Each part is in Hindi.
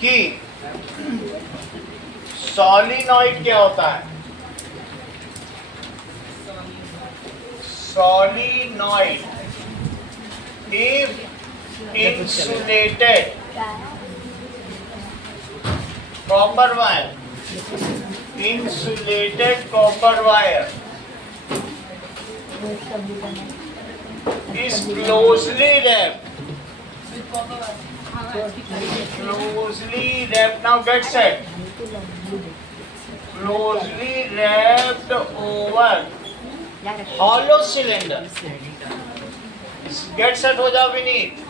कि सॉलिनॉइड क्या होता है। Solenoid if insulated copper wire, insulated copper wire is closely wrapped. Now get set. Closely wrapped over hollow cylinder. Get set हो जाओ विनीत.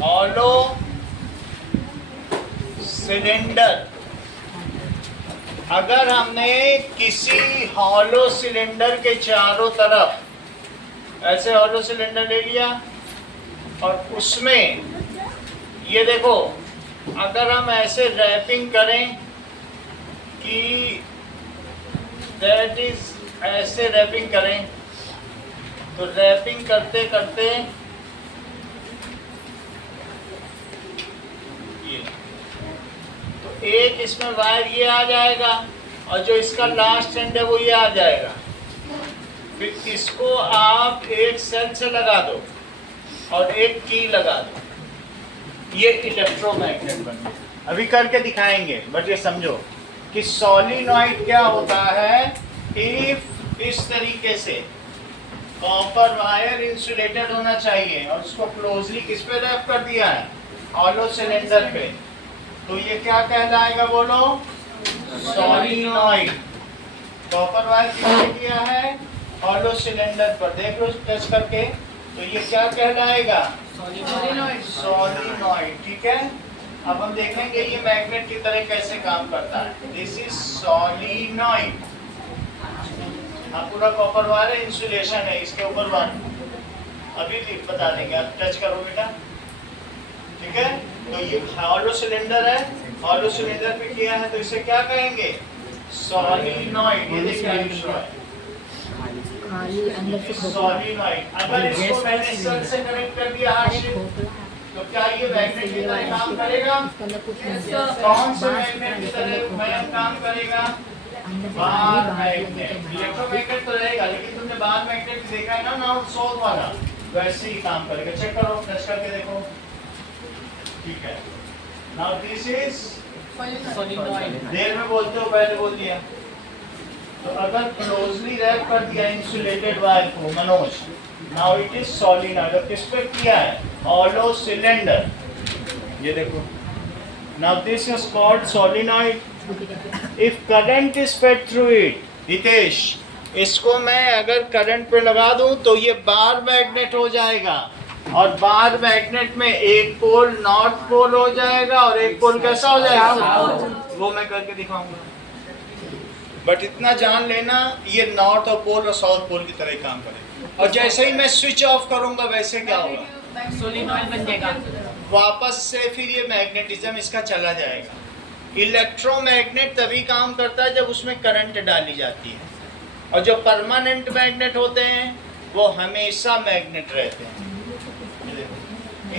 Hollow cylinder. अगर हमने किसी हॉलो सिलेंडर के चारों तरफ ऐसे हॉलो सिलेंडर ले लिया और उसमें ये देखो, अगर हम ऐसे रैपिंग करें कि दैट इज ऐसे रैपिंग करें, तो रैपिंग करते करते ये तो एक इसमें वायर ये आ जाएगा और जो इसका लास्ट एंड है वो ये आ जाएगा। फिर इसको आप एक सेल से लगा दो और एक की लगा दो, ये इलेक्ट्रोमैग्नेट बन गया। अभी करके दिखाएंगे, बट ये समझो कि सॉलिनॉइड क्या होता है। इफ इस तरीके से कॉपर वायर इंसुलेटेड होना चाहिए और उसको क्लोजली किस पे रैप कर दिया है, हॉलो सिलेंडर पे, तो ये क्या कहलाएगा बोलो, सॉलिनॉइड। कॉपर वायर किसने किया है, हॉलो सिलेंडर पर, देख लो टच करके, तो ये क्या कहलाएगा, सॉलिनॉइड। ठीक है, अब हम देखेंगे ये मैग्नेट की तरह कैसे काम करता है। This is solenoid. हाँ, पूरा कॉपर वायर है, इंसुलेशन है इसके ऊपर वन, अभी भी बता देंगे, आप टच करो बेटा। ठीक है, तो ये हॉलो सिलेंडर है, हॉलो सिलेंडर पे किया है, तो इसे क्या कहेंगे, सॉलिनॉइड। ये देखिए सॉलिनॉइड। अगर इसको मैंने सेल से कनेक्ट कर दिया हार्ट, तो क्या ये मैग्नेट की तरह काम करेगा? कौन से मैग्नेट की तरह काम करेगा? Bar magnet. इलेक्ट्रोमैग्नेट तो रहेगा, लेकिन तुमने बार मैग्नेट देखा है ना, नॉर्थ साउथ वाला, वैसे ही काम करेगा। चेक करो, टच करके देखो। ठीक है, नाउ दिस इज सॉलिनॉइड। देर में बोलते हो, पहले बोल दिया। तो अगर क्लोजली रैप कर दिया इंसुलेटेड वायर को Manoj, now it is solenoid. अब किस पे किया है, हॉलो सिलेंडर। ये देखो, now this is called solenoid. If current is fade through it, Hitesh, इसको मैं अगर करंट पे लगा दूं तो ये बार मैग्नेट हो जाएगा, और बार मैग्नेट में एक पोल नॉर्थ पोल हो जाएगा और एक पोल कैसा हो जाएगा, वो मैं करके दिखाऊंगा। बट इतना जान लेना, ये नॉर्थ और पोल और साउथ पोल की तरह काम करेगा। और जैसे ही मैं स्विच ऑफ करूंगा वैसे क्या होगा, सोलिनॉइड बन जाएगा। वापस से फिर ये मैग्नेटिज्म इसका चला जाएगा। इलेक्ट्रोमैग्नेट तभी काम करता है जब उसमें करंट डाली जाती है, और जो परमानेंट मैग्नेट होते हैं वो हमेशा मैग्नेट रहते हैं।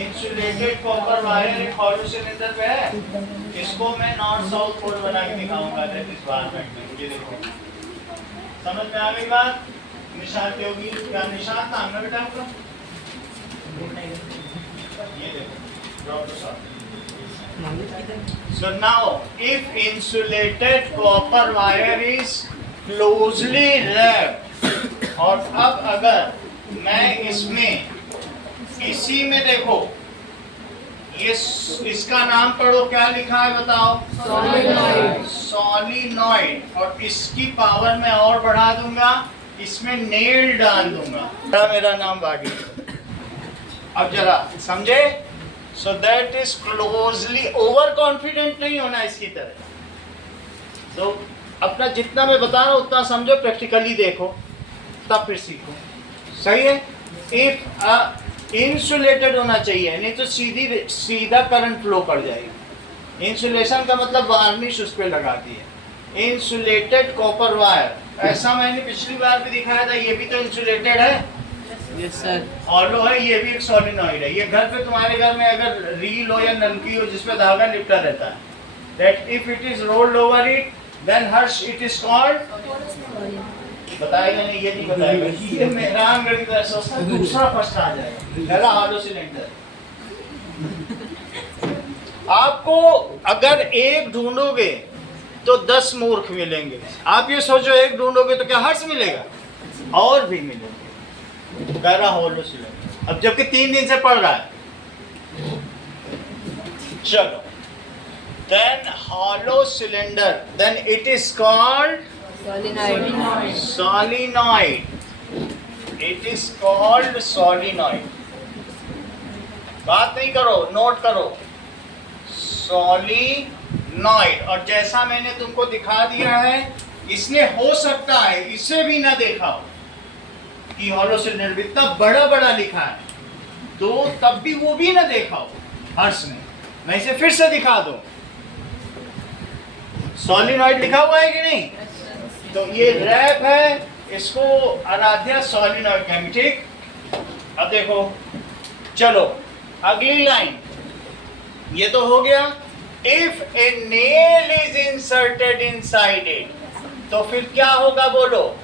इंसुलेटेड कॉपर वायर एक हॉलो सिलेंडर पे है, इसको मैं नॉर्थ साउथ पोल बना के दिखाऊंगा। That is bar magnet. ये देखो, समझ में आ गई बात। निशान की होगी, क्या निशान नाम है बेटा आपका, ये देखो, drop the shot. So now, if insulated copper wire is closely wrapped, और अब अगर मैं इसमें इसी में देखो, ये इसका नाम पढ़ो, क्या लिखा है बताओ, सॉलिनॉइड। सॉलिनॉइड। और इसकी पावर मैं और बढ़ा दूंगा, इसमें नेल डाल दूंगा, मेरा नाम बागी। अब जरा समझे, so that is closely. Over confident नहीं होना इसकी तरह। तो अपना जितना मैं बता रहा हूँ उतना समझो, प्रैक्टिकली देखो, तब फिर सीखो। सही है। इफ इंसुलेटेड होना चाहिए, नहीं तो सीधा करंट फ्लो कर जाएगा। इंसुलेशन का मतलब वार्निश उस पर लगाती है। इंसुलेटेड कॉपर वायर, ऐसा मैंने पिछली बार भी दिखाया था, ये भी तो इंसुलेटेड है। Yes sir. हॉलो है, ये भी एक सोलिनॉइड है। ये घर पे, तुम्हारे घर में अगर रील हो या नलकी हो जिसपे धागा लिपटा रहता है, that if it is rolled over it then हर्ष इट इज कॉल्ड, बताएगा नहीं, ये नहीं बताएगा। ये मेहरान गणित है, सोचता दूसरा फर्स्ट आ जाएगा, पहला हॉलो सिलेंडर। आपको अगर एक ढूंढोगे तो 10 मूर्ख मिलेंगे। आप ये सोचो एक ढूंढोगे तो क्या हर्ष मिलेगा, और भी मिलेंगे। पहला हॉलो सिलेंडर, अब जबकि 3 दिन से पढ़ रहा है। चलो, then hollow cylinder, then it is called solenoid. It is called solenoid. बात नहीं करो, नोट करो, सोलिनॉइड। और जैसा मैंने तुमको दिखा दिया है, इसने हो सकता है इसे भी ना देखा हो कि हॉलो सिलेंडर इतना बड़ा बड़ा लिखा है, तो तब भी वो भी ना देखा हो हर्ष ने। मैं इसे फिर से दिखा दूं, सोलिनॉइड लिखा हुआ है कि नहीं? तो ये रैप है, इसको आराध्या सोलिनॉइड कहेंगे, ठीक। अब देखो, चलो अगली लाइन, ये तो हो गया। If A nail is inserted inside it, तो फिर क्या होगा बोलो?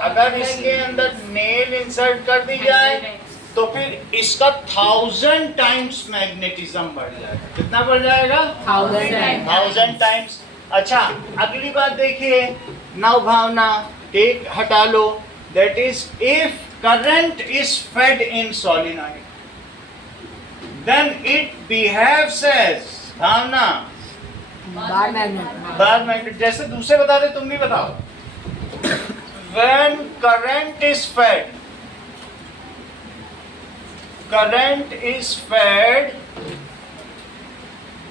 अगर इसके अंदर नेल इंसर्ट कर दी जाए तो फिर इसका 1000 टाइम्स मैग्नेटिज्म बढ़ जाएगा। कितना बढ़ जाएगा? 1000 टाइम्स। अच्छा, अगली बात देखिए, नव भावना टेक हटा लो, that is if current is fed in solenoid then it behaves as, Bhavna, bar magnet. जैसे दूसरे बता दे, तुम भी बताओ। when current is fed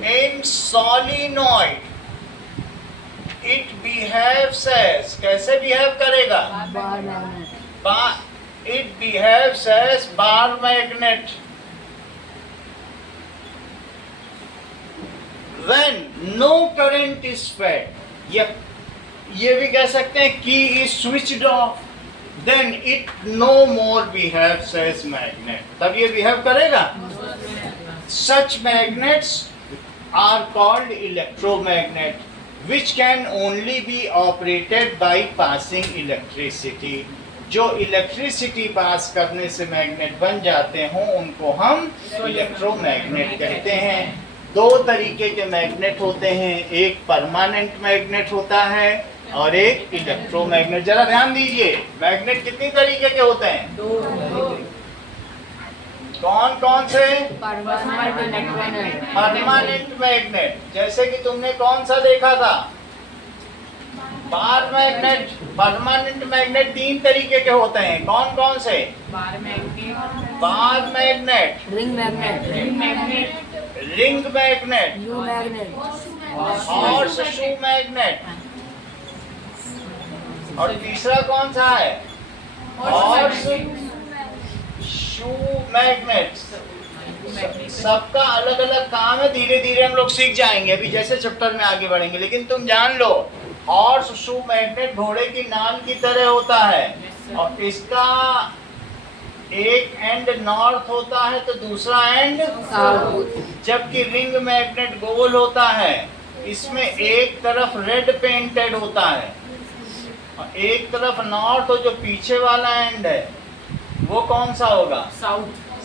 in solenoid, it behaves as, कैसे बिहेव करेगा? it behaves as bar magnet. When no current is fed, ये भी कह सकते हैं key is switched off, then it no more behaves as magnet. तब ये behave करेगा? Such magnets are called electromagnet, which can only be operated by passing electricity. जो इलेक्ट्रिसिटी पास करने से मैग्नेट बन जाते हों, उनको हम इलेक्ट्रोमैग्नेट कहते हैं। 2 तरीके के मैग्नेट होते हैं, एक परमानेंट मैग्नेट होता है और एक इलेक्ट्रोमैग्नेट। जरा ध्यान दीजिए, मैग्नेट कितनी तरीके के होते हैं? 2। कौन कौन से? परमानेंट मैग्नेट, जैसे कि तुमने कौन सा देखा था? Bar magnet. परमानेंट मैग्नेट 3 तरीके के होते हैं, कौन कौन से? बार मैग्नेट, रिंग मैग्नेट और शू मैग्नेट। और तीसरा कौन सा है? और शू मैग्नेट। सबका अलग अलग काम है, धीरे धीरे हम लोग सीख जाएंगे अभी जैसे चैप्टर में आगे बढ़ेंगे। लेकिन तुम जान लो, हॉर्स शू मैग्नेट घोड़े की नाल की तरह होता है, और इसका एक एंड नॉर्थ होता है तो दूसरा एंड साउथ। जबकि रिंग मैग्नेट गोल होता है, इसमें एक तरफ रेड पेंटेड होता है और एक तरफ नॉर्थ, हो जो पीछे वाला एंड है वो कौन सा होगा?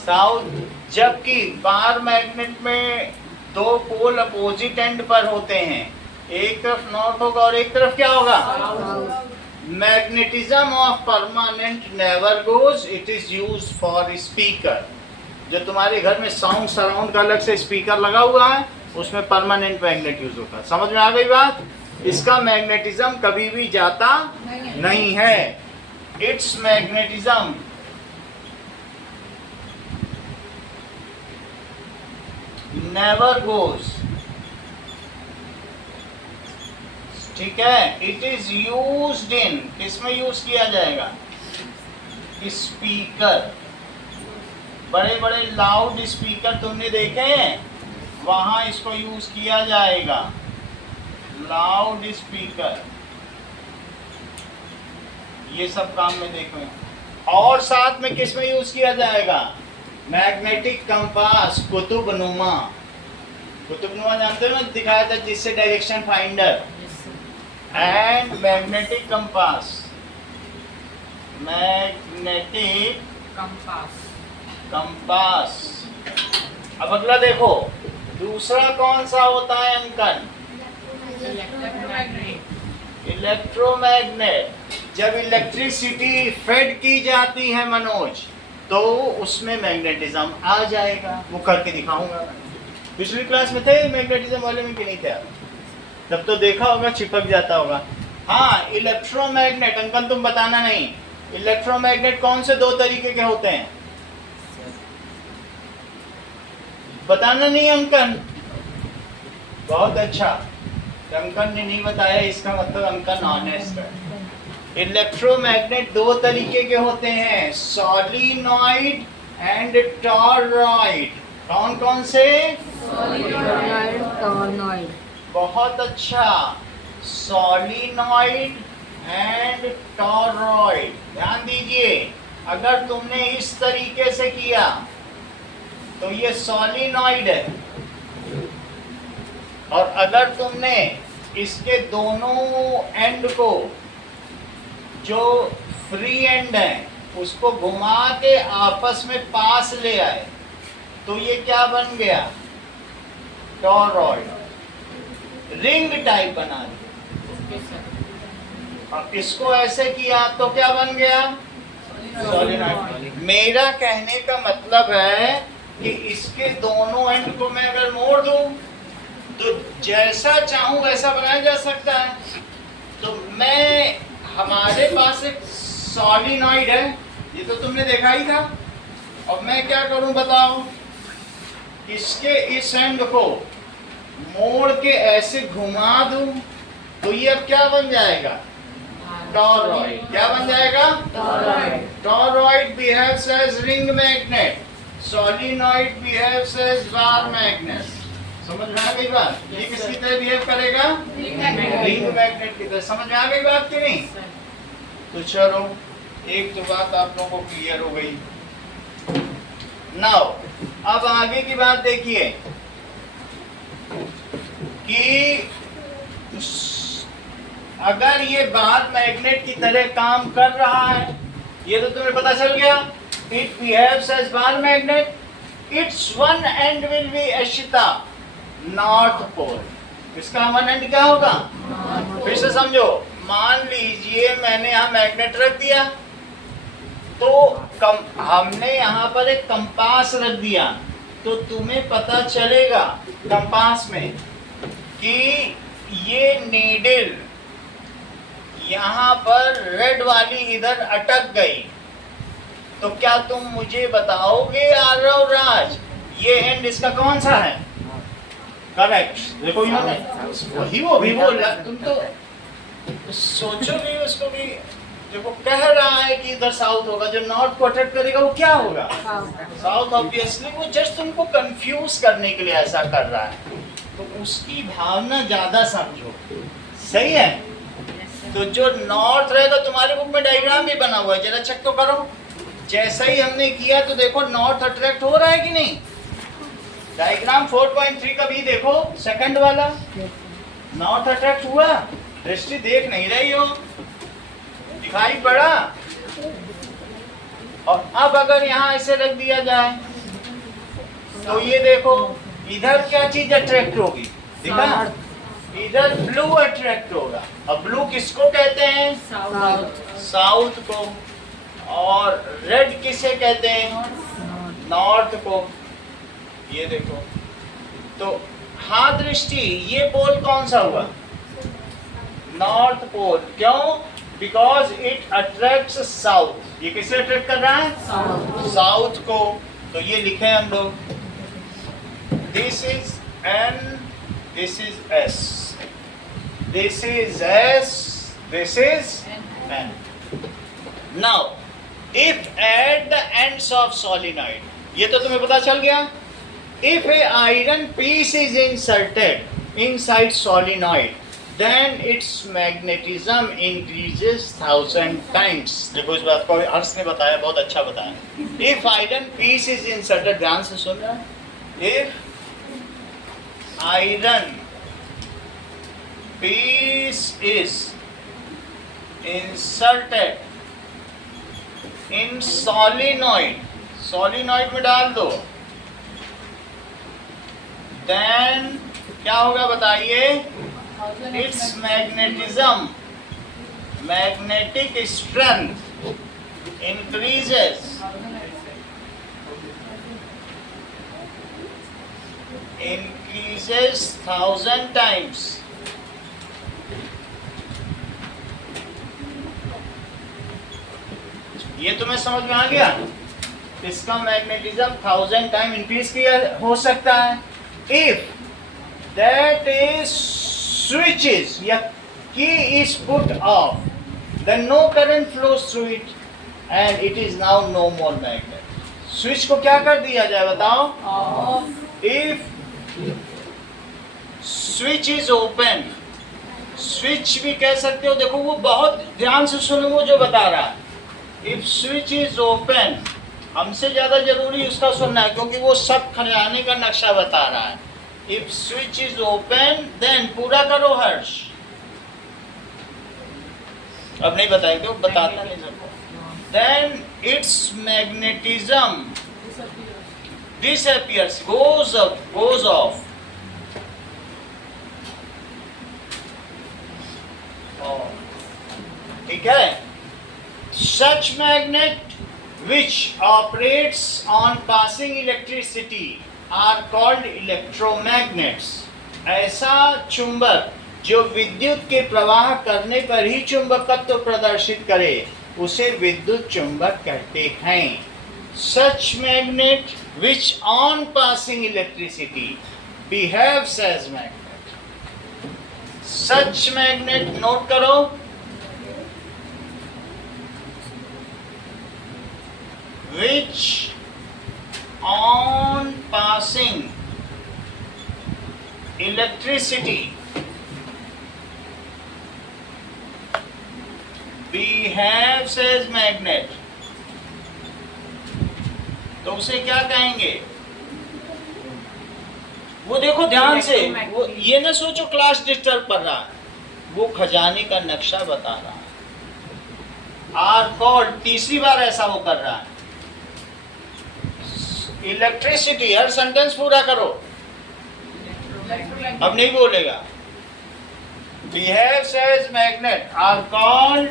साउथ। जबकि बार मैग्नेट में 2 पोल अपोजिट एंड पर होते हैं, एक तरफ नॉर्थ होगा और एक तरफ क्या होगा? Magnetism of permanent never goes, it is used for speaker. जो तुम्हारे घर में साउंड सराउंड का अलग से स्पीकर लगा हुआ है, उसमें परमानेंट मैग्नेट यूज होता है। समझ में आ गई बात? इसका मैग्नेटिज्म कभी भी जाता नहीं है। इट्स मैग्नेटिज्म नेवर गोज, ठीक है। इट इज यूज्ड इन, किसमें यूज किया जाएगा? स्पीकर। बड़े बड़े लाउड स्पीकर तुमने देखे हैं, वहां इसको यूज किया जाएगा, लाउड स्पीकर। ये सब काम में देखो, और साथ में किस में यूज किया जाएगा? Magnetic compass, कुतुबनुमा। कुतुबनुमा जानते हो ना, दिखाया था जिससे direction finder. And magnetic compass, magnetic compass. अब अगला देखो, दूसरा कौन सा होता है अंकन? इलेक्ट्रोमैग्नेट। जब इलेक्ट्रिसिटी फेड की जाती है मनोज, तो उसमें मैग्नेटिज्म आ जाएगा। वो करके दिखाऊंगा। पिछली क्लास में थे मैग्नेटिज्म वाले में कि नहीं थे? तब तो देखा होगा, चिपक जाता होगा। हाँ, इलेक्ट्रोमैग्नेट अंकल तुम बताना नहीं। इलेक्ट्रोमैग्नेट कौन से दो तरीके के होते हैं? बताना नहीं अंकन। बहुत अच्छा, अंकन ने नहीं बताया, इसका मतलब अंकन ऑनेस्ट है। इलेक्ट्रोमैग्नेट दो तरीके के होते हैं, सोलिनॉइड एंड टॉरॉइड। कौन कौन से? Solenoid, torrid. बहुत अच्छा, सोलिनॉइड एंड टॉरॉइड। ध्यान दीजिए, अगर तुमने इस तरीके से किया तो ये सोलिनॉइड है, और अगर तुमने इसके दोनों एंड को, जो फ्री एंड है, उसको घुमा के आपस में पास ले आए, तो ये क्या बन गया? टॉरॉइड। रिंग टाइप बना दिया। और इसको ऐसे किया तो क्या बन गया? सोलिनॉइड। मेरा कहने का मतलब है कि इसके दोनों एंड को मैं अगर मोड़ दूं तो जैसा चाहूं वैसा बनाया जा सकता है। तो मैं, हमारे पास एक सोलिनॉइड है, ये तो तुमने देखा ही था। अब मैं क्या करूं बताओ? इसके इस एंड को मोड़ के ऐसे घुमा दूं तो ये अब क्या बन जाएगा? टॉरॉइड। क्या बन जाएगा? Toroid. Toroid behaves as ring magnet, solenoid behaves as bar magnet. समझ में आ गई बात? ये किसकी तरह बिहेव करेगा? रिंग मैग्नेट की तरह। समझ में आ गई बात कि नहीं? तो चलो, एक तो बात आप लोगों को क्लियर हो गई। नाउ अब आगे की बात देखिए कि अगर ये बार मैग्नेट की तरह काम कर रहा है, ये तो तुम्हें पता चल गया। It behaves as bar magnet, its one end will be Ashita, north pole. इसका वन एंड क्या होगा? फिर से समझो, मान लीजिए मैंने यहाँ मैग्नेट रख दिया, तो हमने यहाँ पर एक कंपास रख दिया, तो तुम्हें पता चलेगा कंपास में कि ये नीडल यहाँ पर रेड वाली इधर अटक गई। तो क्या तुम मुझे बताओगे आरव राज, ये एंड इसका कौन सा है? करेक्ट। देखो इन्होंने वही वो भी बोल रहा, तुम तो सोचो भी उसको भी। देखो कह रहा है कि इधर साउथ होगा, जो नॉर्थ को अट्रैक्ट करेगा वो क्या होगा? साउथ। ऑब्वियसली वो जस्ट तुमको कंफ्यूज करने के लिए ऐसा कर रहा है, तो उसकी भावना ज्यादा समझो। सही है? तो जो नॉर्थ रहेगा, तुम्हारे बुक में डायग्राम भी बना हुआ है, जरा चेक तो करो। जैसा ही हमने किया तो देखो नॉर्थ अट्रैक्ट हो रहा है कि नहीं? डायग्राम 4.3 का भी देखो, सेकंड वाला। नॉर्थ अट्रैक्ट हुआ? दृष्टि देख नहीं रही हो, दिखाई पड़ा? और अब अगर यहाँ ऐसे रख दिया जाए तो ये देखो, इधर क्या चीज अट्रैक्ट होगी? दिखा? इधर ब्लू अट्रैक्ट होगा। अब ब्लू किसको कहते हैं? साउथ को। और रेड किसे कहते हैं? नॉर्थ को। ये देखो, तो हाँ दृष्टि, ये पोल कौन सा हुआ? North pole. क्यों? Because it attracts south. ये किसे अट्रैक्ट कर रहा है? साउथ को। तो ये लिखे हम लोग, this is an, this is S, this is S, this is an. Now if at the ends of solenoid, ये तो तुम्हें पता चल गया। If a iron piece is inserted inside solenoid, then its magnetism increases 1,000 times. देखो इस बात को अर्श ने बताया, बहुत अच्छा बताया. If iron piece is inserted, ध्यान से सुन रहा है. If iron piece is inserted in solenoid, solenoid में डाल दो, then क्या होगा बताइए? Its magnetism, magnetic strength increases 1,000 times. ये तुम्हें समझ में आ गया? इसका मैग्नेटिज्म 1,000 टाइम इंक्रीज किया हो सकता है. If that is switches या key is put off, then no current flows through it and it is now no more magnet. Switch को क्या कर दिया जाए बताओ? If switch is open, switch भी कह सकते हो. देखो वो बहुत ध्यान से सुनो वो जो बता रहा है. If switch is open, हमसे ज्यादा जरूरी उसका सुनना है क्योंकि वो सब खजाने का नक्शा बता रहा है. If switch is open, then पूरा करो हर्ष. अब नहीं बताएंगे, वो बताता नहीं सबको. Then its magnetism disappears, goes off. ठीक है. Such magnet which operates on passing electricity are called electromagnets. ऐसा चुंबक जो विद्युत के प्रवाह करने पर ही चुंबकत्व प्रदर्शित करे उसे विद्युत चुंबक कहते हैं. Such magnet which on passing electricity behaves as magnet. Such magnet note करो. Which on passing electricity behaves as magnet. तो उसे क्या कहेंगे? वो देखो ध्यान से, वो ये ना सोचो क्लास डिस्टर्ब कर रहा है, वो खजाने का नक्शा बता रहा है. आर कॉल्ड, तीसरी बार ऐसा वो कर रहा है. इलेक्ट्रिसिटी, हर सेंटेंस पूरा करो. अब नहीं बोलेगा. Behaves as magnet are called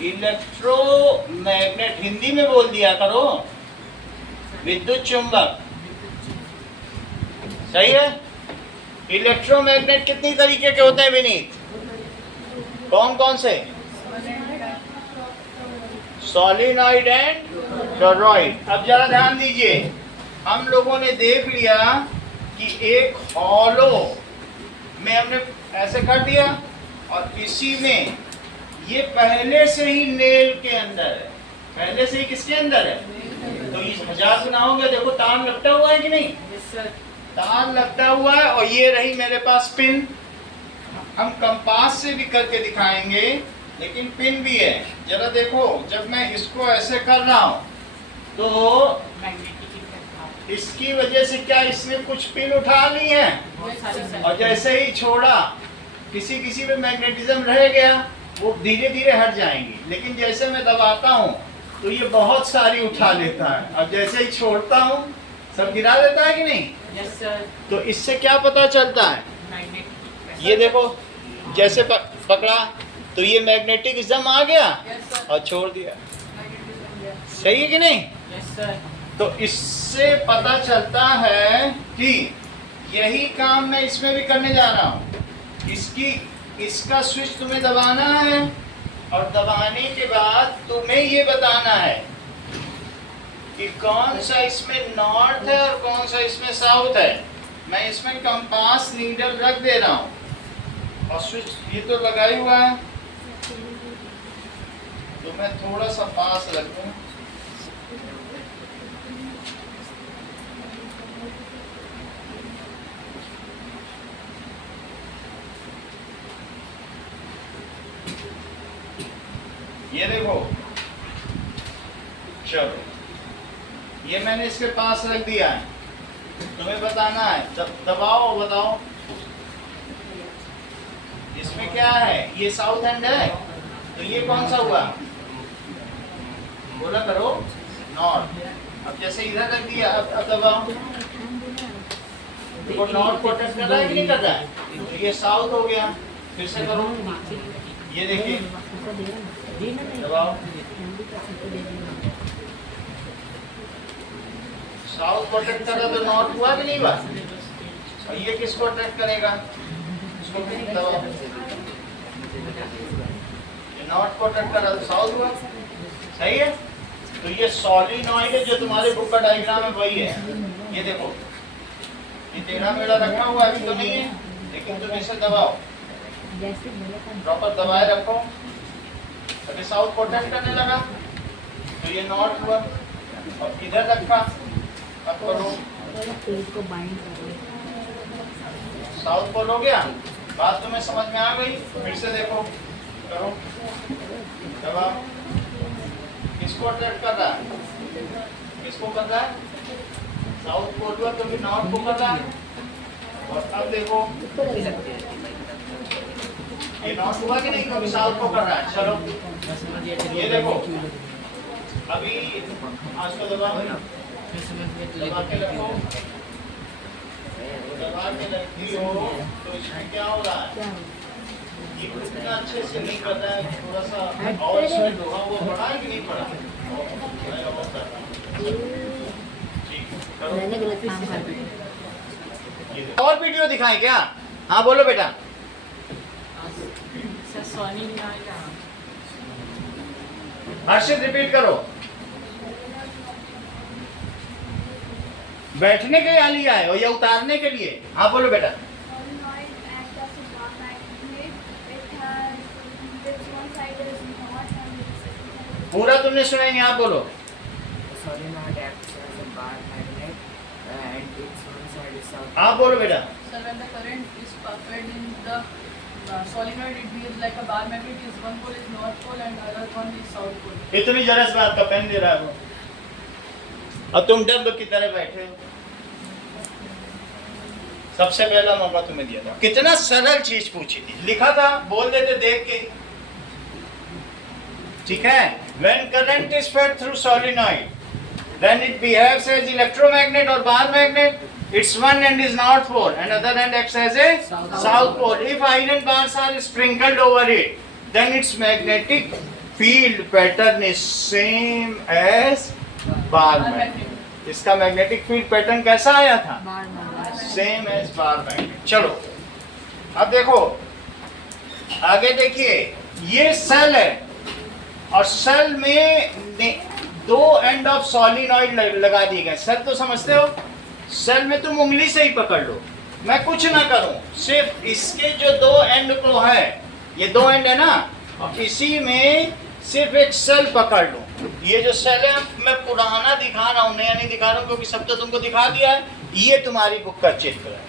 electromagnet. Hindi में बोल दिया करो, विद्युत चुंबक. सही है. इलेक्ट्रोमैग्नेट कितनी तरीके के होते हैं विनीत? कौन कौन से? Solenoid and torrid. अब जरा ध्यान दीजिए, हम लोगों ने देख लिया कि एक हॉलो में हमने ऐसे कर दिया और इसी में ये पहले से ही नेल के अंदर है. पहले से ही किसके अंदर है? तो इस 1000 गुना हो गया. देखो तार लगता हुआ है कि नहीं? तार लगता हुआ है. और ये रही मेरे पास पिन. हम कंपास से भी करके दिखाएंगे लेकिन पिन भी है. जरा देखो, जब मैं इसको ऐसे कर रहा हूँ तो इसकी वजह से क्या इसने कुछ पिन उठा ली है और जैसे ही छोड़ा किसी किसी में मैग्नेटिज्म रह गया, वो धीरे धीरे हट जाएंगी. लेकिन जैसे मैं दबाता हूँ तो ये बहुत सारी उठा लेता है और जैसे ही छोड़ता हूँ सब गिरा देता है कि नहीं? Yes, sir. तो इससे क्या पता चलता है? ये देखो, जैसे पकड़ा तो ये मैग्नेटिज्म आ गया और छोड़ दिया. सही है कि नहीं? Yes, sir. तो इससे पता चलता है कि यही काम मैं इसमें भी करने जा रहा हूँ. इसका स्विच तुम्हें दबाना है और दबाने के बाद तुम्हें ये बताना है कि कौन सा इसमें नॉर्थ है और कौन सा इसमें साउथ है. मैं इसमें कंपास नीडल रख दे रहा हूँ और स्विच ये तो लगा ही हुआ है, तो मैं थोड़ा सा पास रख दूँ. मैंने इसके पास रख दिया है, तुम्हें बताना है। दबाओ, बताओ इसमें क्या है। ये साउथ एंड है, तो ये कौन सा हुआ, बोला करो, नॉर्थ। अब जैसे इधर रख दिया, अब दबाओ, देखो नॉर्थ को टच कर रहा है कि नहीं कर रहा है, तो ये साउथ हो गया। फिर से करो, ये देखिए, दबाओ, साउथ को अट्रैक्ट कर रहा तो नॉर्थ हुआ कि नहीं हुआ। और ये किसको अट्रैक्ट करेगा, इसको दबाओ, ये नॉर्थ को अट्रैक्ट कर रहा तो साउथ हुआ, सही है। तो ये सोलिनॉइड है जो तुम्हारे बुक का डायग्राम है वही है। ये देखो, ये टेढ़ा मेढ़ा रखा हुआ अभी तो नहीं है, लेकिन तुम इसे दबाओ, प्रॉपर दबाए रखो, अभी साउथ को अट्रैक्ट करने लगा तो ये नॉर्थ हुआ। और इधर रखा, अब करो, साउथ पोल हो गया। बात तुम्हें समझ में आ गई। फिर से देखो, करो, दबाओ, किसको अट्रैक्ट कर रहा है, किसको कर रहा है, साउथ पोल हुआ तो भी नॉर्थ को कर रहा है। और अब देखो, ये नॉर्थ हुआ कि नहीं, कभी साउथ को कर रहा है। चलो ये देखो, अभी आज को दबाओ, दबा के रखो, दबा के रखी हो तो इसमें क्या हो रहा है, ये इतना अच्छे से नहीं पता है, थोड़ा सा और इसमें लोहा वो पड़ा है कि नहीं पड़ा। मैंने गलत काम कर दिया। और वीडियो दिखाएं क्या, हाँ बोलो बेटा। हर्षित रिपीट करो, बैठने के लिए लिया है और ये उतारने के लिए। हाँ बोलो बेटा। पूरा तुमने सुना ही नहीं, आप बोलो। आप बोलो बेटा। Sir, when the current is perfect in the solenoid, it behaves like a bar magnet. Is one pole is north pole and other one is south pole. इतनी जरा सी बात का पेन दे रहा है वो, और तुम डब की तरह बैठे हो। सबसे पहला मौका तुम्हें दिया था, कितना सरल चीज पूछी थी, लिखा था, बोल देते देख के, ठीक है। When current is fed through solenoid, then it behaves as electromagnet or bar magnet. Its one end is north pole and other end acts as a south pole. If iron bars are sprinkled over it, then its magnetic field pattern is same as bar magnet. इसका मैग्नेटिक फील्ड पैटर्न कैसा आया था, सेम एज बार मैग्नेट। चलो अब देखो आगे, देखिए ये सेल है और सेल में दो एंड ऑफ सोलिनॉइड लगा दिए गए। सेल तो समझते हो, सेल में तुम उंगली से ही पकड़ लो, मैं कुछ ना करूं, सिर्फ इसके जो दो एंड को है, ये दो एंड है ना, और इसी में सिर्फ एक सेल पकड़ लो। ये जो सेल है मैं पुराना दिखा रहा हूँ, नया नहीं दिखा रहा हूँ, क्योंकि सब तो तुमको दिखा दिया है। ये तुम्हारी बुक का चित्र है,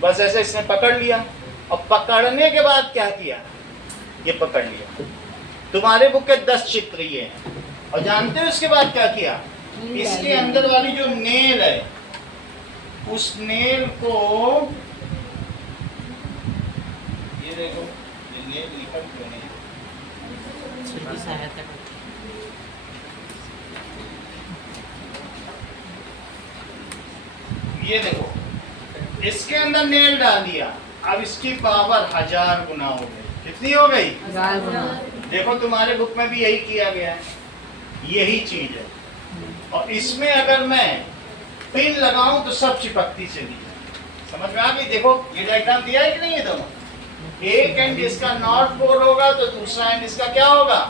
बस ऐसे इसने पकड़ लिया, और पकड़ने के बाद क्या किया, ये पकड़ लिया। तुम्हारे बुक के 10 चित्र ये हैं, और जानते हो इसके बाद क्या किया, इसके अंदर वाली जो नेल है, उस नेल को, ये देखो, ये नेल निकल क्यों नहीं, ये देखो, इसके अंदर नेल डाल दिया, अब इसकी पावर 1000 गुना हो गई। कितनी हो गई, 1000 गुना। देखो तुम्हारे बुक में भी यही किया गया है, यही चीज है। और इसमें अगर मैं पिन लगाऊं तो सब चिपकती चली जाए। समझ में आ गई। देखो ये डायग्राम दिया है कि नहीं है दोनों, एक एंड इसका नॉर्थ पोल होगा तो दूसरा एंड इसका क्या होगा,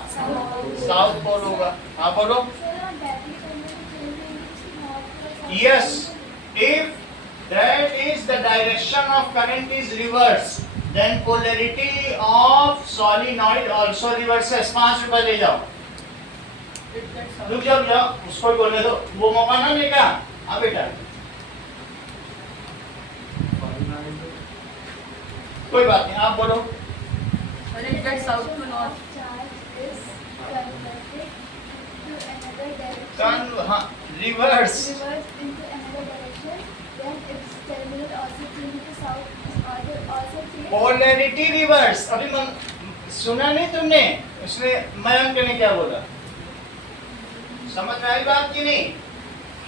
साउथ पोल होगा। हाँ बोलो। Yes, if that is the direction of current is reverse, then polarity of solenoid also reverses। 5 रुपए ले जाओ, रुक जाओ, उसको बोलने दो, वो मौका ना लेगा। हाँ बेटा, कोई बात नहीं, आप बोलो। When it gets south to north. हाँ reverse reverse into another direction, then its terminal also change to south is also change. Polarity reverse. अभी सुना नहीं तुमने उसने मयंक ने क्या बोला, समझ में आई बात की नहीं?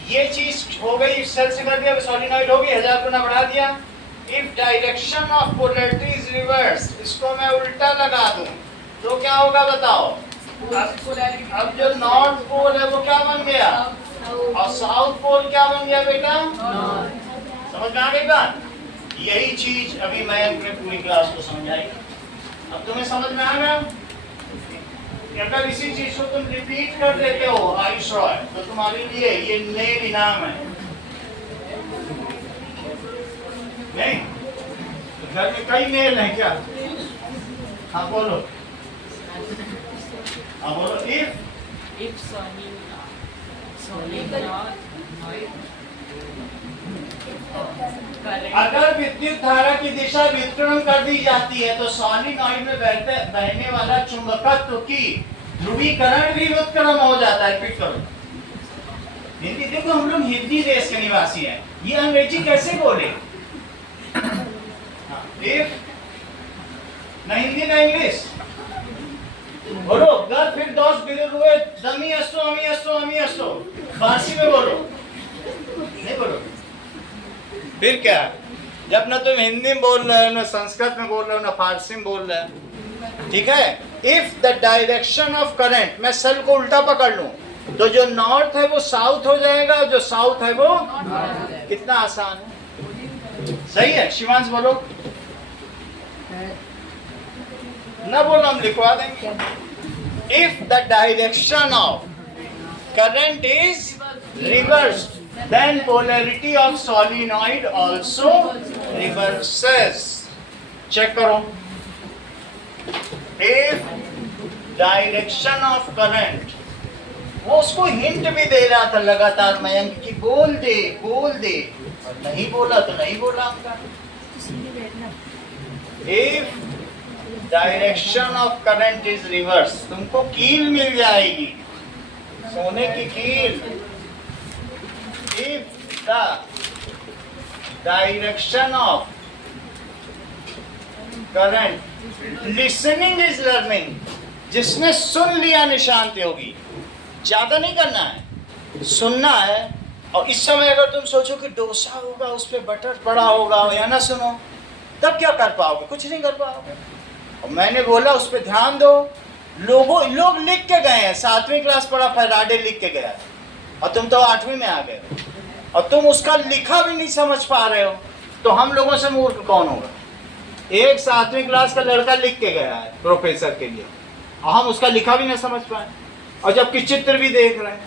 ये चीज हो गई, सेल से कर दिया, सोलिनॉइड हो गई, 1000 गुना बढ़ा दिया। If direction of polarity is reverse, इसको मैं उल्टा लगा दूं तो क्या होगा बताओ? अब जो नॉर्थ पोल है वो क्या बन गया और साउथ पोल क्या बन गया बेटा? समझ में आ गई बात? यही चीज अभी मयंक ने पूरी क्लास को समझाई। अब तुम्हें समझ में आ गया? अगर इसी चीज को तुम रिपीट कर देते हो आयुष रॉय, तो तुम्हारे लिए ये नए इनाम है। नहीं तो घर में कई मेल हैं क्या? हाँ बोलो, हाँ बोलो। If अगर विद्युत धारा की दिशा वितरण कर दी जाती है तो सॉलिनॉइड में बहने वाला चुंबकत्व की ध्रुवीकरण भी व्युत्क्रम हो जाता है। रिपीट करो हिंदी। देखो हम लोग हिंदी देश के निवासी हैं, ये अंग्रेजी कैसे बोले? इफ ना हिंदी ना इंग्लिश बोलो। घर फिर दोस्त बिले हुए दमी अस्तो अमी अस्तो अमी अस्तो फारसी में बोलो, नहीं बोलो। फिर क्या, जब ना तुम हिंदी में बोल रहे हो, ना संस्कृत में बोल रहे हो, ना फारसी में बोल रहे हो, ठीक है? If the direction of current, मैं सेल को उल्टा पकड़ लूं तो जो नॉर्थ है वो साउथ हो जाएगा, जो साउथ है वो कितना आसान है। सही है? शिवांश बोलो। ना बोलो, हम लिखवा देंगे। If the direction of current is reversed, then polarity of solenoid also reverses. Check करो। If direction of current, वो उसको हिंट भी दे रहा था लगातार मयंक की बोल दे बोल दे, और नहीं बोला तो नहीं बोला हमका। If direction of current is reverse, तुमको कील मिल जाएगी, सोने की कील। If the direction of current, listening is learning, जिसने सुन लिया निशांत योगी, ज्यादा नहीं करना है, सुनना है। और इस समय अगर तुम सोचो कि डोसा होगा उस पर बटर पड़ा होगा या ना सुनो, तब क्या कर पाओगे? कुछ नहीं कर पाओगे। और मैंने बोला उस पर ध्यान दो। लोग लिख के गए हैं, 7वीं क्लास पढ़ा फैराडे लिख के गया, और तुम तो 8वीं में आ गए हो, और तुम उसका लिखा भी नहीं समझ पा रहे हो, तो हम लोगों से मूर्ख कौन होगा? एक 7वीं क्लास का लड़का लिख के गया है प्रोफेसर के लिए, और हम उसका लिखा भी नहीं समझ पाए, और जबकि चित्र भी देख रहे हैं,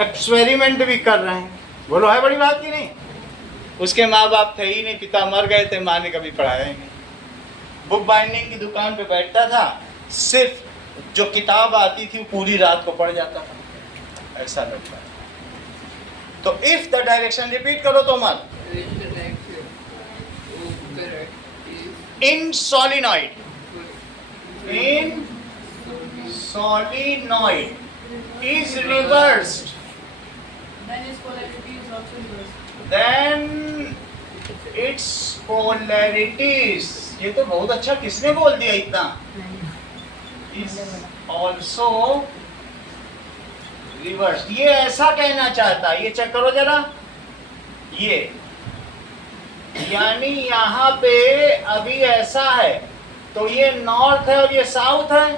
एक्सपेरिमेंट भी कर रहे हैं। बोलो है बड़ी बात की नहीं? उसके माँ बाप थे ही नहीं, पिता मर गए थे, माँ ने कभी पढ़ाया ही नहीं। बुक बाइंडिंग की दुकान पे बैठता था, सिर्फ जो किताब आती थी पूरी रात को पढ़ जाता था, ऐसा लगता है। तो इफ द डायरेक्शन, रिपीट करो तो मत। In solenoid, in solenoid is reversed, Then its polarity is also reversed. then its polarities, ये तो बहुत अच्छा, किसने बोल दिया इतना? is also reversed। ये ऐसा कहना चाहता है, ये चेक करो जरा, ये यानी यहाँ पे अभी ऐसा है, तो ये नॉर्थ है और ये साउथ है।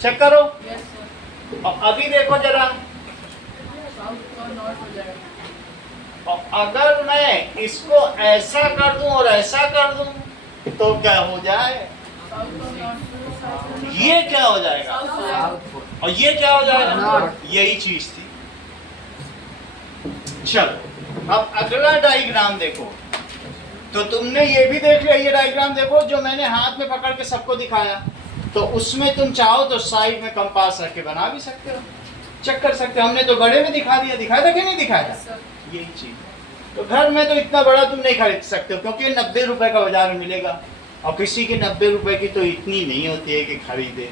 चेक करो। Yes, sir. और अभी देखो जरा, South और north हो जाएगा। और अगर मैं इसको ऐसा कर दूं और ऐसा कर दूं तो क्या हो जाए? South और north। ये क्या हो जाएगा? South हो जाएगा। और ये क्या हो जाएगा? यही चीज थी। चलो अब अगला डायग्राम देखो। तो तुमने ये भी देख लिया, ये डायग्राम देखो जो मैंने हाथ में पकड़ के सबको दिखाया। तो उसमें तुम चाहो तो साइड में कंपास रख के बना भी सकते हो, चेक कर सकते हो। हमने तो बड़े में दिखा दिया, दिखाया था कि नहीं दिखाया Yes, था? sir. यही चीज है। तो घर में तो इतना बड़ा तुम नहीं खरीद सकते हो, क्योंकि ये 90 रुपए का बाजार में मिलेगा, और किसी की 90 रुपए की तो इतनी नहीं होती है कि खरीदे।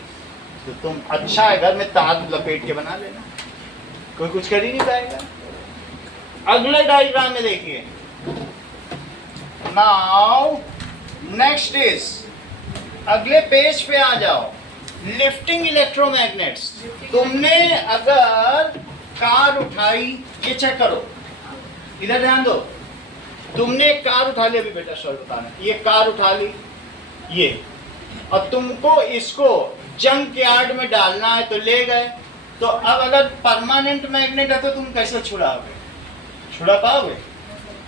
तो तुम अच्छा है घर में तार लपेट के बना लेना, कोई कुछ कर ही नहीं पाएगा। अगले डायग्राम में देखिए। नाउ नेक्स्ट इज, अगले पेज पे आ जाओ। Lifting electromagnets. तुमने अगर कार उठाई, ये चेक करो, इधर ध्यान दो। तुमने एक कार उठा ली, अभी बेटा शॉर्ट बताना, ये कार उठा ली ये, और तुमको इसको जंक यार्ड में डालना है तो ले गए। तो अब अगर परमानेंट मैग्नेट है तो तुम कैसे छुड़ाओगे? छुड़ा पाओगे?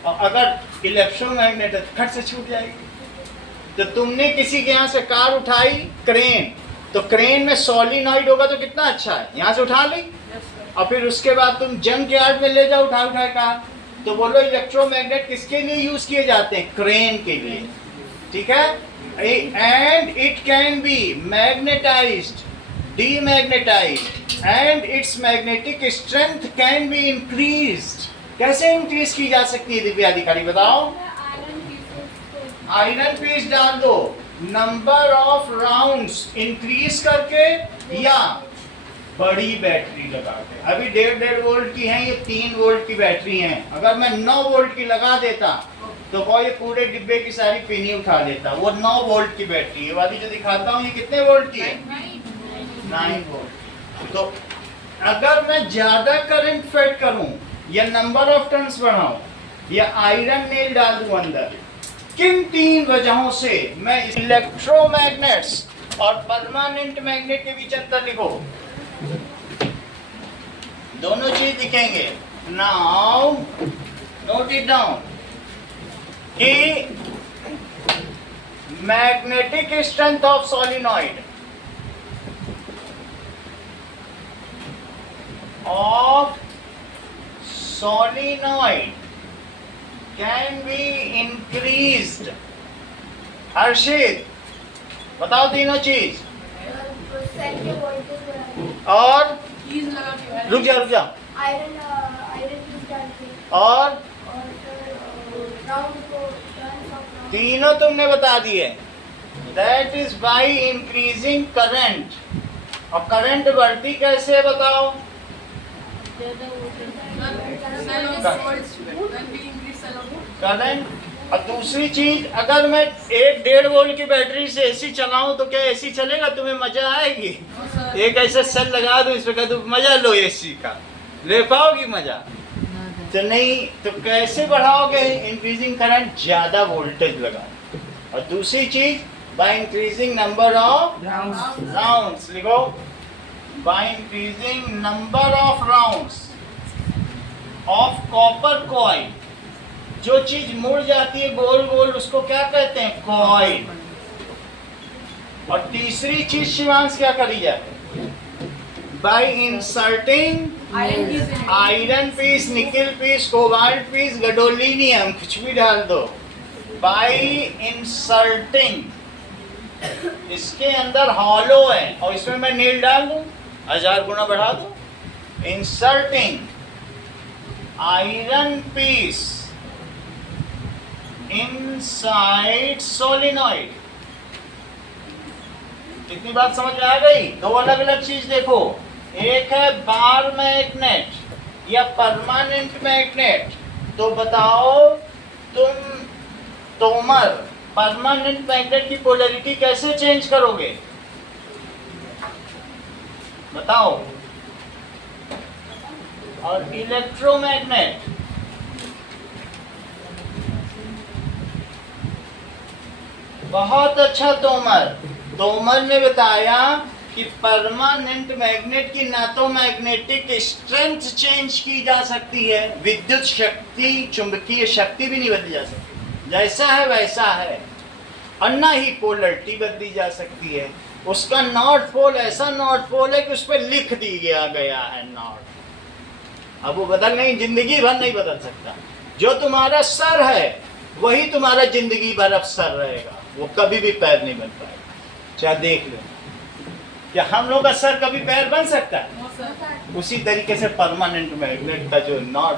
और अगर इलेक्ट्रोमैग्नेट है तो खट से छूट जाएगी। तो तुमने किसी के यहाँ से कार उठाई, क्रेन, तो क्रेन में सोलिनॉइड होगा तो कितना अच्छा है, यहाँ से उठा ली, और फिर उसके बाद तुम जंक यार्ड में ले जाओ उठा उठा कार। तो बोलो इलेक्ट्रोमैग्नेट किसके लिए यूज किए जाते हैं? क्रेन के लिए, ठीक है। And it can be magnetised, demagnetised, and its magnetic strength can be increased. कैसे इंक्रीज की जा सकती है दिव्या अधिकारी, बताओ? आयरन पीस डाल दो, नंबर ऑफ राउंड्स इंक्रीज करके, या बड़ी बैटरी लगा के। अभी 1.5 वोल्ट की है, ये 3 वोल्ट की बैटरी है। अगर मैं 9 वोल्ट की लगा देता तो वो ये पूरे डिब्बे की सारी पिनी उठा देता। वो 9 वोल्ट की बैटरी है, वाली जो दिखाता हूँ ये कितने वोल्ट की है? 9 वोल्ट। तो अगर मैं ज्यादा करंट फेड करूं, या नंबर ऑफ टर्न्स बढ़ाऊं, या आयरन नेल डाल दूं अंदर, किन 3 वजहों से मैं इलेक्ट्रोमैग्नेट्स और परमानेंट मैग्नेट के बीच अंतर लिखो। दोनों चीज दिखेंगे। नाउ नोट इट डाउन कि magnetic strength of solenoid can be increased. Harshit बताओ तीनों चीज। और रुक जा आयरन पीस डाल के, और राउंड को टर्न्स ऑफ राउंड। तीनों तुमने बता दिए। That is by increasing current. और करंट बढ़ती कैसे है बताओ? करंट। और दूसरी चीज, अगर मैं 1.5 वोल्ट की बैटरी से एसी चलाऊं तो क्या एसी चलेगा? तुम्हें मजा आएगी? एक ऐसा सेल लगा दो इस पे, कह दो मजा लो एसी का, ले पाओगी मजा? तो नहीं। तो कैसे बढ़ाओगे? इंक्रीजिंग करंट, ज्यादा वोल्टेज लगाओ। और दूसरी चीज, by increasing number of rounds. लिखो, by increasing number of rounds of copper coil. जो चीज मुड़ जाती है गोल गोल, उसको क्या कहते हैं? कॉइल। और तीसरी चीज शिवांश क्या करी जाए? बाय इंसर्टिंग आयरन पीस, निकल पीस, कोबाल्ट पीस, गैडोलीनियम, कुछ भी डाल दो। बाय इंसर्टिंग, इसके अंदर हॉलो है और इसमें मैं नील डाल दूं, 1000 गुना बढ़ा दूं। Inserting iron piece inside solenoid. कितनी बात समझ में आ गई? 2 अलग अलग चीज देखो। एक है बार मैग्नेट या परमानेंट मैग्नेट। तो बताओ तोमर परमानेंट मैग्नेट की पोलैरिटी कैसे चेंज करोगे? बताओ। और इलेक्ट्रोमैग्नेट, बहुत अच्छा। तोमर ने बताया कि परमानेंट मैग्नेट की ना तो मैग्नेटिक स्ट्रेंथ चेंज की जा सकती है, विद्युत शक्ति, चुंबकीय शक्ति भी नहीं बदली जा सकती, जैसा है वैसा है। और ना ही पोलरिटी बदली जा सकती है। उसका नॉर्थ पोल ऐसा नॉर्थ पोल है कि उस पर लिख दी गया है नॉर्थ। अब वो बदल नहीं, जिंदगी भर नहीं बदल सकता। जो तुम्हारा सर है वही तुम्हारा जिंदगी भर अब सर रहेगा, वो कभी भी पैर नहीं बन पाएगा। चाहे देख लो, क्या हम लोग का सर कभी पैर बन सकता है? उसी तरीके से परमानेंट मैग्नेट का जो not,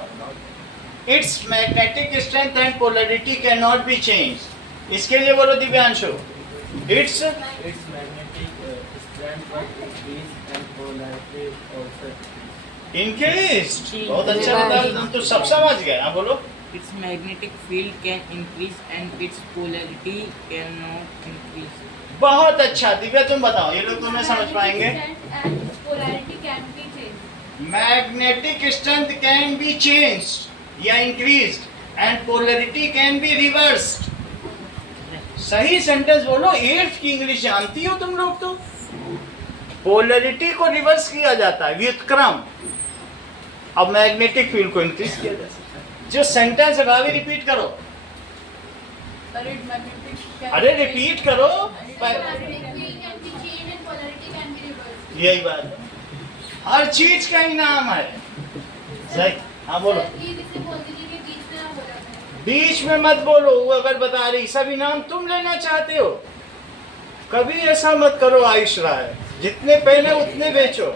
it's magnetic strength and polarity can not be change. इसके लिए बोलो Divyanshu, it's magnetic strength and polarity also. Increase, बहुत अच्छा बता, तुम तो सब समझ गए। हाँ बोलो। Its magnetic field can increase and its polarity cannot increase. बहुत अच्छा। दिव्या तुम बताओ, ये लोग तुम्हें समझ पाएंगे। Polarity can be changed. Magnetic strength can be changed या increased and polarity can be reversed. सही सेंटेंस बोलो। 8th की इंग्लिश जानती हो तुम लोग तो। पोलैरिटी को रिवर्स किया जाता है व्युत्क्रम, अब मैग्नेटिक फील्ड को इंक्रीज किया जा सकता है। जो सेंटेंस है भाभी रिपीट करो। अरे रिपीट करो। Magnetic field can be changed and polarity can be reversed. यही बात है, हर चीज का ही नाम है। सही। हाँ बोलो। Please इसे बोल दीजिए कि बीच में ना हो जाता है. बीच में मत बोलो, वो अगर बता रही सभी नाम तुम लेना चाहते हो, कभी ऐसा मत करो आयुष राय। जितने पहले उतने बेचो,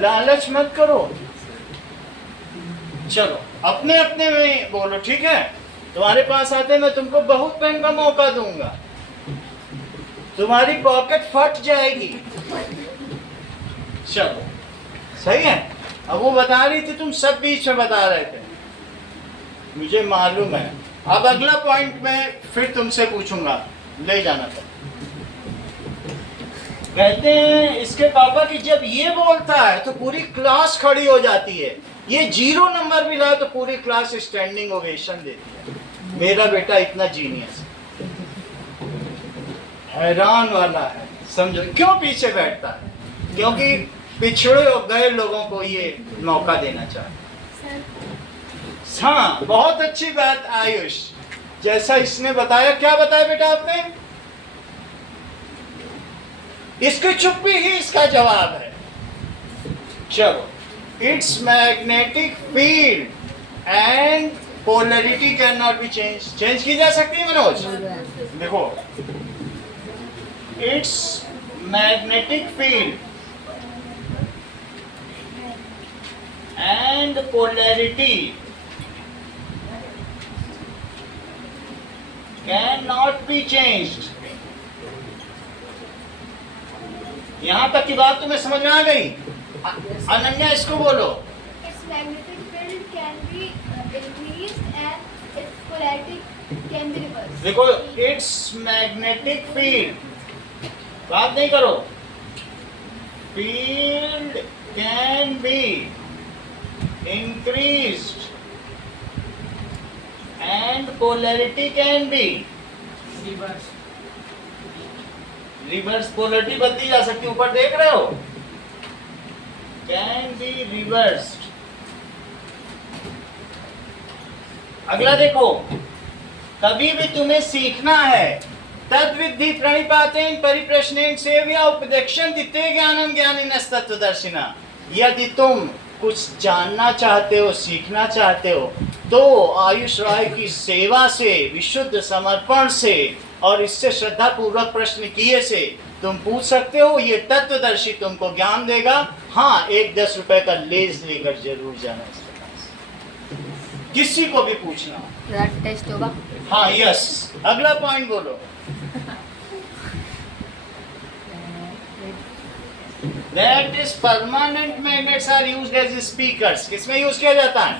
लालच मत करो। चलो अपने अपने में बोलो, ठीक है। तुम्हारे पास आते मैं तुमको बहुत पेन का मौका दूंगा, तुम्हारी पॉकेट फट जाएगी। चलो सही है। अब वो बता रही थी, तुम सब बीच में बता रहे थे, मुझे मालूम है। अब अगला पॉइंट मैं फिर तुमसे पूछूंगा, ले जाना था। कहते हैं इसके पापा की जब ये बोलता है तो पूरी क्लास खड़ी हो जाती है, ये 0 नंबर भी लाए तो पूरी क्लास स्टैंडिंग ओवेशन देती है। मेरा बेटा इतना जीनियस, हैरान वाला है। समझो क्यों पीछे बैठता है, क्योंकि पिछड़े और गए लोगों को ये मौका देना चाहता है। हाँ बहुत अच्छी बात आयुष, जैसा इसने बताया। क्या बताया बेटा आपने? इसकी चुप्पी ही इसका जवाब है। चलो, it's magnetic field and polarity can not be change की जा सकती है मनोज। देखो, it's magnetic field and polarity can not be changed. यहां तक की बात तुम्हें समझ में आ गई? अनन्या इसको बोलो। Its magnetic field can be increased and its polarity can be reversed. देखो, इट्स मैग्नेटिक फील्ड, बात नहीं करो। Field can be increased and polarity can be reverse. Polarity बदली जा सकती है, ऊपर देख रहे हो, कैन बी रिवर्स्ड। अगला देखो, कभी भी तुम्हें सीखना है, तद्विद्धि प्रणिपातेन परिप्रश्नेन सेव्या उपदेक्षन्ति ज्ञानं ज्ञानिनस्तत्त्वदर्शिनः। यदि तुम कुछ जानना चाहते हो, सीखना चाहते हो, तो आयुष राय की सेवा से, विशुद्ध समर्पण से और इससे श्रद्धा पूर्वक प्रश्न किए से तुम पूछ सकते हो। ये तत्वदर्शी तुमको ज्ञान देगा। हाँ, एक 10 रुपए का लेज लेकर जरूर जाना इसके पास, किसी को भी पूछना। ब्लड टेस्ट होगा। हाँ यस। अगला पॉइंट बोलो। That is permanent magnets are used as speakers. किसमें यूज किया जाता है?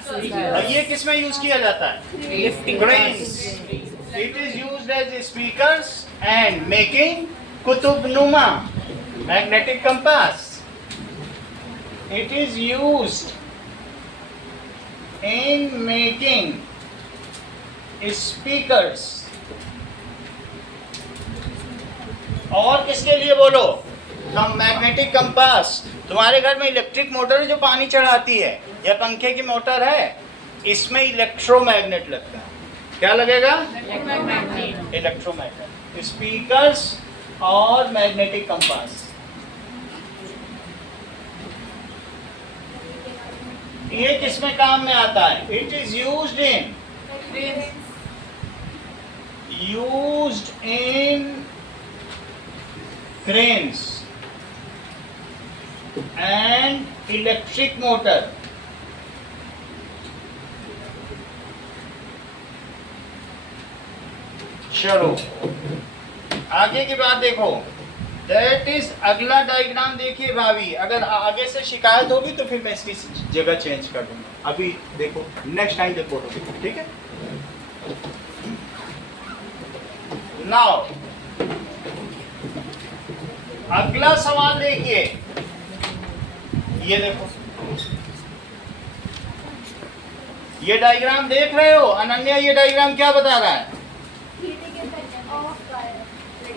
और ये किसमें यूज किया जाता है? Cranes. It is used as speakers and making kutub numa magnetic compass. It is used in making speakers. और किसके लिए बोलो? Magnetic compass. तुम्हारे घर में इलेक्ट्रिक मोटर है जो पानी चढ़ाती है, या पंखे की मोटर है, इसमें इलेक्ट्रोमैग्नेट लगता है। क्या लगेगा? इलेक्ट्रोमैग्नेट। स्पीकर्स और मैग्नेटिक कंपास, ये किसमें काम में आता है? It is used in cranes and electric motor. चलो आगे की बात देखो। दैट इज अगला डायग्राम देखिए भाभी, अगर आगे से शिकायत होगी तो फिर मैं इसकी जगह चेंज कर दूंगा। अभी देखो नेक्स्ट टाइम देखो फोटो देखो, ठीक है। नाउ अगला सवाल देखिए, ये देखो, ये डायग्राम देख रहे हो अनन्या, ये डायग्राम क्या बता रहा है?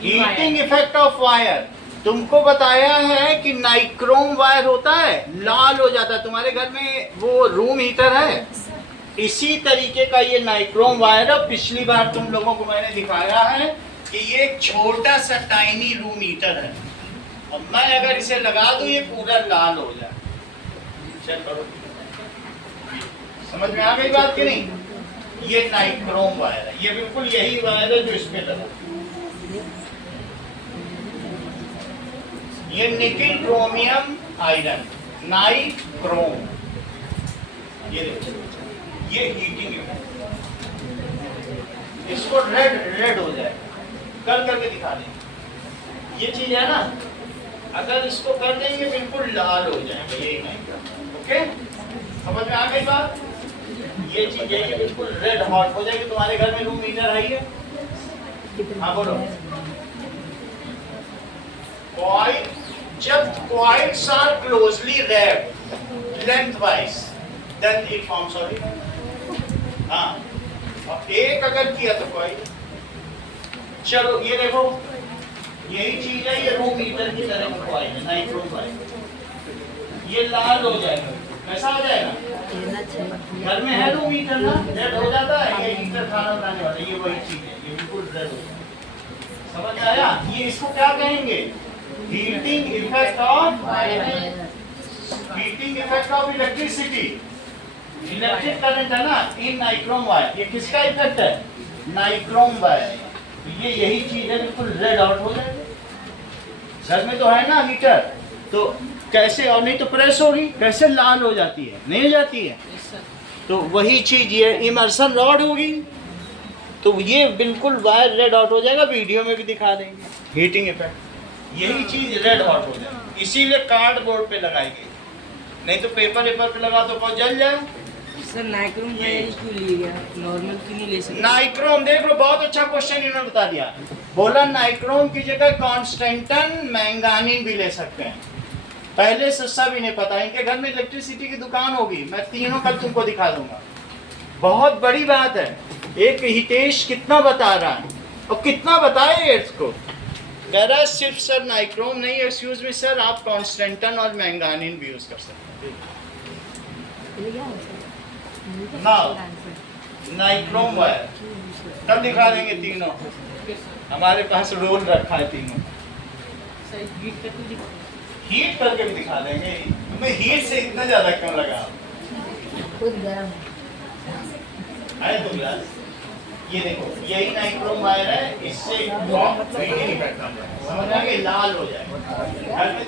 Heating effect of wire. तुमको बताया है कि नाइक्रोम वायर होता है, लाल हो जाता है। तुम्हारे घर में वो रूम हीटर है, इसी तरीके का ये नाइक्रोम वायर है। पिछली बार तुम लोगों को मैंने दिखाया है कि ये एक छोटा सा टाइनी रूम हीटर है, और मैं अगर इसे लगा दूं ये पूरा लाल हो जाए। चल करो, समझ में आ गई बात कि नहीं? ये नाइक्रोम वायर है, ये बिल्कुल यही वायर है जो इसमें लगा। ये निकिल क्रोमियम आयरन, नाइक्रोम, ये देखो, ये हीटिंग इफेक्ट, इसको रेड हो जाए, कर करके दिखा देंगे। ये चीज है ना, अगर इसको कर देंगे बिल्कुल लाल हो जाएगा, यही नाइक्रोम। ओके, समझ में आ गई बात? ये चीज है, ये बिल्कुल रेड हॉट हो जाएगी। तुम्हारे घर में रूम हीटर है ये? हाँ बोलो। कॉइल, जब coils are closely wrapped lengthwise then it forms solid. हाँ, और एक अगर किया तो कॉइल। चलो ये देखो, यही चीज है, ये रूम हीटर की तरह का कॉइल है, नाइक्रोम कॉइल। ये लाल हो जाएगा, कैसा हो जाएगा? घर में है रूम हीटर ना, रेड हो जाता है। ये हीटर खाना बनाने वाला, ये वही चीज है, ये बिल्कुल रेड हो जाएगा। समझ आया? ये इसको क्या कहेंगे? Heating effect of, heating effect of electricity. Electric current है ना इन नाइक्रोम वायर। ये किसका इफेक्ट है? Nichrome wire. ये यही चीज है, बिल्कुल रेड आउट हो जाएगा। घर में तो है ना हीटर, तो कैसे, और नहीं तो प्रेस होगी, कैसे लाल हो जाती है? नहीं हो जाती है? तो वही चीज ये इमर्सन रॉड होगी, तो ये बिल्कुल वायर रेड आउट हो जाएगा। वीडियो में भी दिखा देंगे हीटिंग इफेक्ट। यही चीज रेड हॉट हो जाए, इसीलिए कार्डबोर्ड पे लगाई गई, नहीं तो पेपर पे लगा तो बहुत जल जाए। सर नाइक्रोम वायर क्यों लिया, नॉर्मल क्यों नहीं ले सकते? नाइक्रोम देख लो, बहुत अच्छा क्वेश्चन इन्होंने बता दिया। बोला नाइक्रोम की जगह कॉन्स्टेंटन मैंगानीन भी ले सकते हैं। पहले से सब इन्हें पता है, इनके घर में इलेक्ट्रिसिटी की दुकान होगी, मैं तीनों कल तुमको दिखा दूंगा। बहुत बड़ी बात है। एक हितेश कितना बता रहा है, और कितना बताए इसको, कह रहा है सिर्फ सर नाइक्रोम नहीं, एक्सक्यूज मी सर, आप कॉन्स्टेंटन और मैंगानीन भी यूज कर सकते हैं। नाइक्रोम वायर तब दिखा देंगे तीनों, हमारे पास रोल रखा है तीनों। हीट करके भी दिखा देंगे। तुम्हें हीट से इतना ज्यादा क्यों लगा? खुद गर्म आए तो गिलास, ये देखो, यही नाइक्रोम वायर है, इससे हीटिंग इफेक्ट समझ आ गया, लाल हो जाए। घर में